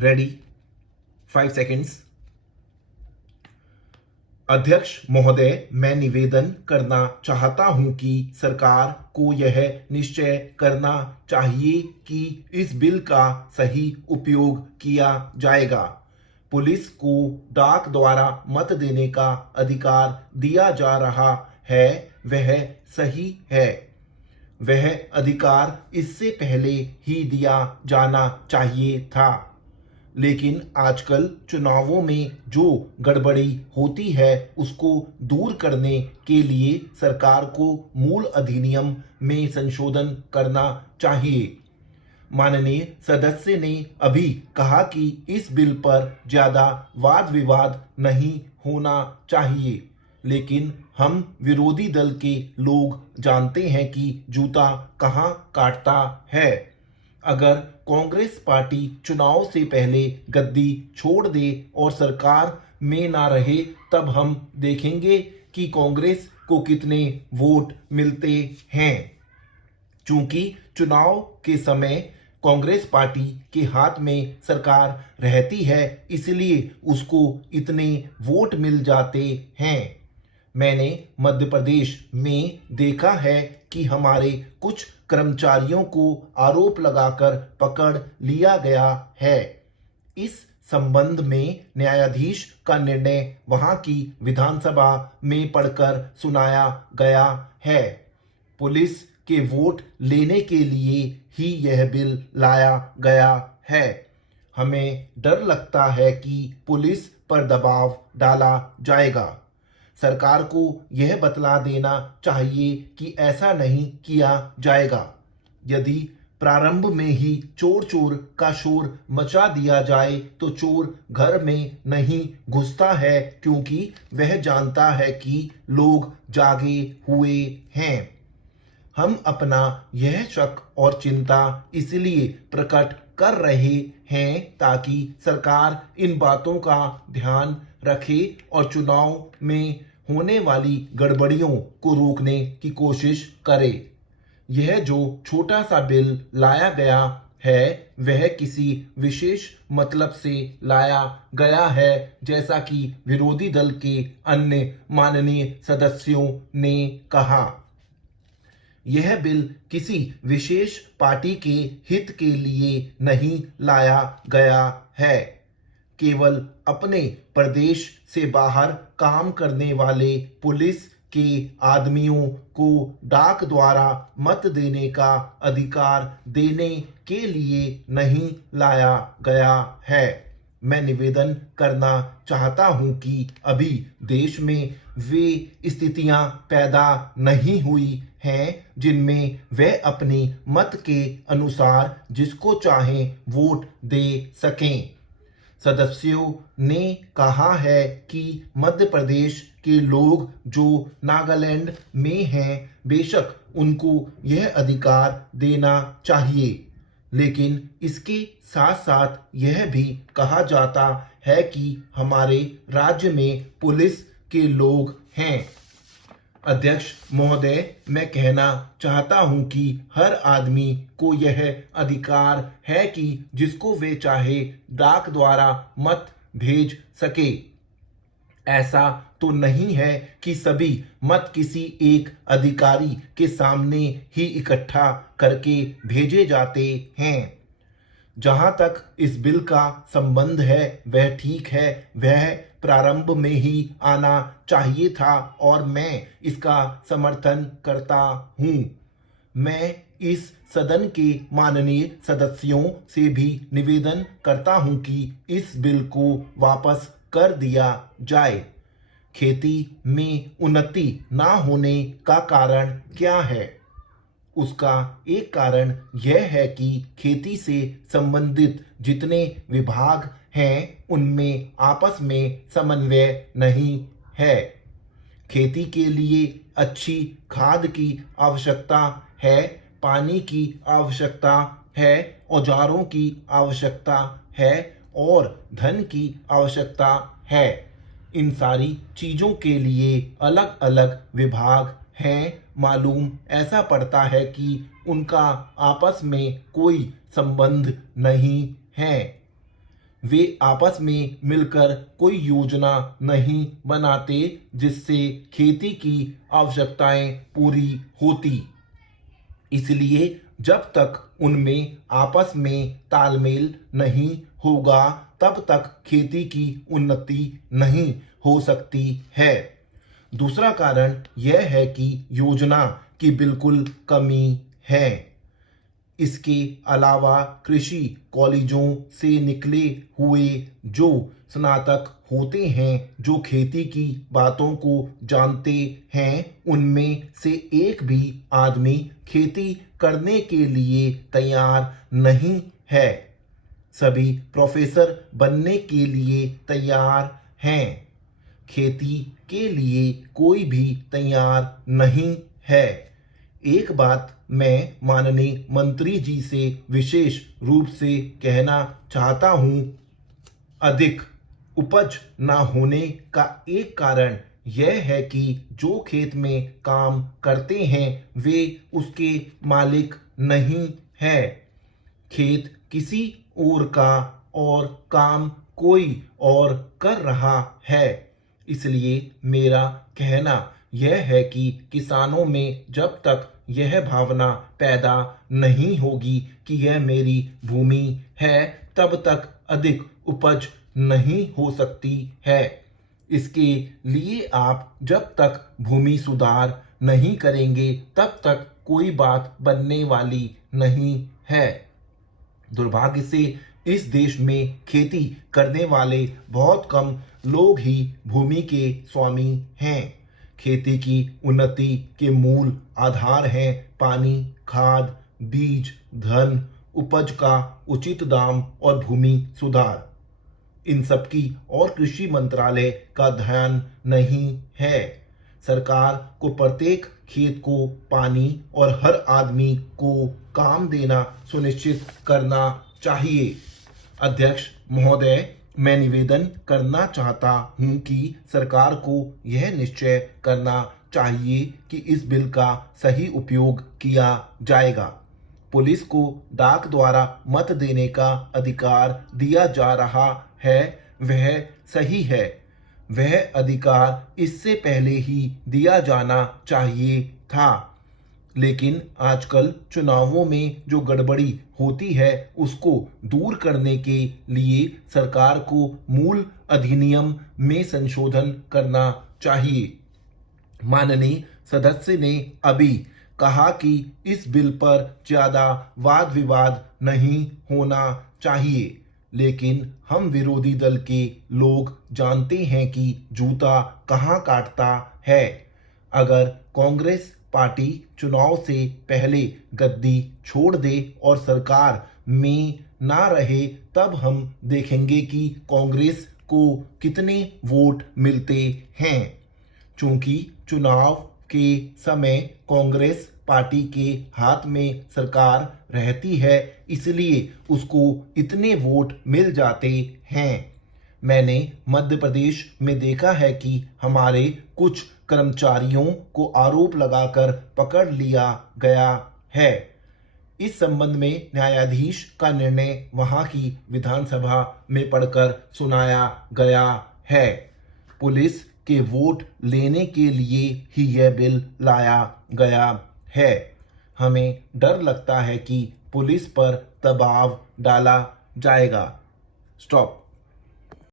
Ready 5 seconds. अध्यक्ष महोदय, मैं निवेदन करना चाहता हूं कि सरकार को यह निश्चय करना चाहिए कि इस बिल का सही उपयोग किया जाएगा। पुलिस को डाक द्वारा मत देने का अधिकार दिया जा रहा है, वह सही है। वह अधिकार इससे पहले ही दिया जाना चाहिए था, लेकिन आजकल चुनावों में जो गड़बड़ी होती है उसको दूर करने के लिए सरकार को मूल अधिनियम में संशोधन करना चाहिए। माननीय सदस्य ने अभी कहा कि इस बिल पर ज्यादा वाद विवाद नहीं होना चाहिए, लेकिन हम विरोधी दल के लोग जानते हैं कि जूता कहाँ काटता है। अगर कांग्रेस पार्टी चुनाव से पहले गद्दी छोड़ दे और सरकार में ना रहे, तब हम देखेंगे कि कांग्रेस को कितने वोट मिलते हैं। चूंकि चुनाव के समय कांग्रेस पार्टी के हाथ में सरकार रहती है, इसलिए उसको इतने वोट मिल जाते हैं। मैंने मध्य प्रदेश में देखा है कि हमारे कुछ कर्मचारियों को आरोप लगाकर पकड़ लिया गया है। इस संबंध में न्यायाधीश का निर्णय वहां की विधानसभा में पढ़कर सुनाया गया है। पुलिस के वोट लेने के लिए ही यह बिल लाया गया है। हमें डर लगता है कि पुलिस पर दबाव डाला जाएगा। सरकार को यह बतला देना चाहिए कि ऐसा नहीं किया जाएगा। यदि प्रारंभ में ही चोर चोर का शोर मचा दिया जाए तो चोर घर में नहीं घुसता है, क्योंकि वह जानता है कि लोग जागे हुए हैं। हम अपना यह शक और चिंता इसलिए प्रकट कर रहे हैं ताकि सरकार इन बातों का ध्यान रखे और चुनाव में होने वाली गड़बड़ियों को रोकने की कोशिश करे। यह जो छोटा सा बिल लाया गया है वह किसी विशेष मतलब से लाया गया है, जैसा कि विरोधी दल के अन्य माननीय सदस्यों ने कहा। यह बिल किसी विशेष पार्टी के हित के लिए नहीं लाया गया है। केवल अपने प्रदेश से बाहर काम करने वाले पुलिस के आदमियों को डाक द्वारा मत देने का अधिकार देने के लिए नहीं लाया गया है। मैं निवेदन करना चाहता हूं कि अभी देश में वे स्थितियां पैदा नहीं हुई हैं जिनमें वे अपनी मत के अनुसार जिसको चाहें वोट दे सकें। सदस्यों ने कहा है कि मध्य प्रदेश के लोग जो नागालैंड में हैं, बेशक उनको यह अधिकार देना चाहिए, लेकिन इसके साथ साथ यह भी कहा जाता है कि हमारे राज्य में पुलिस के लोग हैं। अध्यक्ष महोदय, मैं कहना चाहता हूं कि हर आदमी को यह अधिकार है कि जिसको वे चाहे डाक द्वारा मत भेज सके। ऐसा तो नहीं है कि सभी मत किसी एक अधिकारी के सामने ही इकट्ठा करके भेजे जाते हैं। जहां तक इस बिल का संबंध है वह ठीक है, वह प्रारंभ में ही आना चाहिए था और मैं इसका समर्थन करता हूं। मैं इस सदन के माननीय सदस्यों से भी निवेदन करता हूं कि इस बिल को वापस कर दिया जाए। खेती में उन्नति ना होने का कारण क्या है? उसका एक कारण यह है कि खेती से संबंधित जितने विभाग हैं उनमें आपस में समन्वय नहीं है। खेती के लिए अच्छी खाद की आवश्यकता है, पानी की आवश्यकता है, औजारों की आवश्यकता है और धन की आवश्यकता है। इन सारी चीजों के लिए अलग अलग विभाग हैं। मालूम ऐसा पड़ता है कि उनका आपस में कोई संबंध नहीं है। वे आपस में मिलकर कोई योजना नहीं बनाते जिससे खेती की आवश्यकताएं पूरी होती। इसलिए जब तक उनमें आपस में तालमेल नहीं होगा तब तक खेती की उन्नति नहीं हो सकती है। दूसरा कारण यह है कि योजना की बिल्कुल कमी है। इसके अलावा कृषि कॉलेजों से निकले हुए जो स्नातक होते हैं जो खेती की बातों को जानते हैं उनमें से एक भी आदमी खेती करने के लिए तैयार नहीं है। सभी प्रोफेसर बनने के लिए तैयार हैं। खेती के लिए कोई भी तैयार नहीं है। एक बात मैं माननीय मंत्री जी से विशेष रूप से कहना चाहता हूं, अधिक उपज न होने का एक कारण यह है कि जो खेत में काम करते हैं वे उसके मालिक नहीं है। खेत किसी और का और काम कोई और कर रहा है। इसलिए मेरा कहना यह है कि किसानों में जब तक यह भावना पैदा नहीं होगी कि यह मेरी भूमि है तब तक अधिक उपज नहीं हो सकती है। इसके लिए आप जब तक भूमि सुधार नहीं करेंगे तब तक कोई बात बनने वाली नहीं है। दुर्भाग्य से इस देश में खेती करने वाले बहुत कम लोग ही भूमि के स्वामी हैं। खेती की उन्नति के मूल आधार हैं पानी, खाद, बीज, धन, उपज का उचित दाम और भूमि सुधार। इन सबकी और कृषि मंत्रालय का ध्यान नहीं है। सरकार को प्रत्येक खेत को पानी और हर आदमी को काम देना सुनिश्चित करना चाहिए। अध्यक्ष महोदय, मैं निवेदन करना चाहता हूं कि सरकार को यह निश्चय करना चाहिए कि इस बिल का सही उपयोग किया जाएगा। पुलिस को डाक द्वारा मत देने का अधिकार दिया जा रहा है, वह सही है। वह अधिकार इससे पहले ही दिया जाना चाहिए था। लेकिन आजकल चुनावों में जो गड़बड़ी होती है उसको दूर करने के लिए सरकार को मूल अधिनियम में संशोधन करना चाहिए। माननीय सदस्य ने अभी कहा कि इस बिल पर ज्यादा वाद विवाद नहीं होना चाहिए, लेकिन हम विरोधी दल के लोग जानते हैं कि जूता कहाँ काटता है। अगर कांग्रेस पार्टी चुनाव से पहले गद्दी छोड़ दे और सरकार में ना रहे तब हम देखेंगे कि कांग्रेस को कितने वोट मिलते हैं। चूंकि चुनाव के समय कांग्रेस पार्टी के हाथ में सरकार रहती है इसलिए उसको इतने वोट मिल जाते हैं। मैंने मध्य प्रदेश में देखा है कि हमारे कुछ कर्मचारियों को आरोप लगाकर पकड़ लिया गया है। इस संबंध में न्यायाधीश का निर्णय वहां की विधानसभा में पढ़कर सुनाया गया है। पुलिस के वोट लेने के लिए ही यह बिल लाया गया है। हमें डर लगता है कि पुलिस पर दबाव डाला जाएगा। स्टॉप।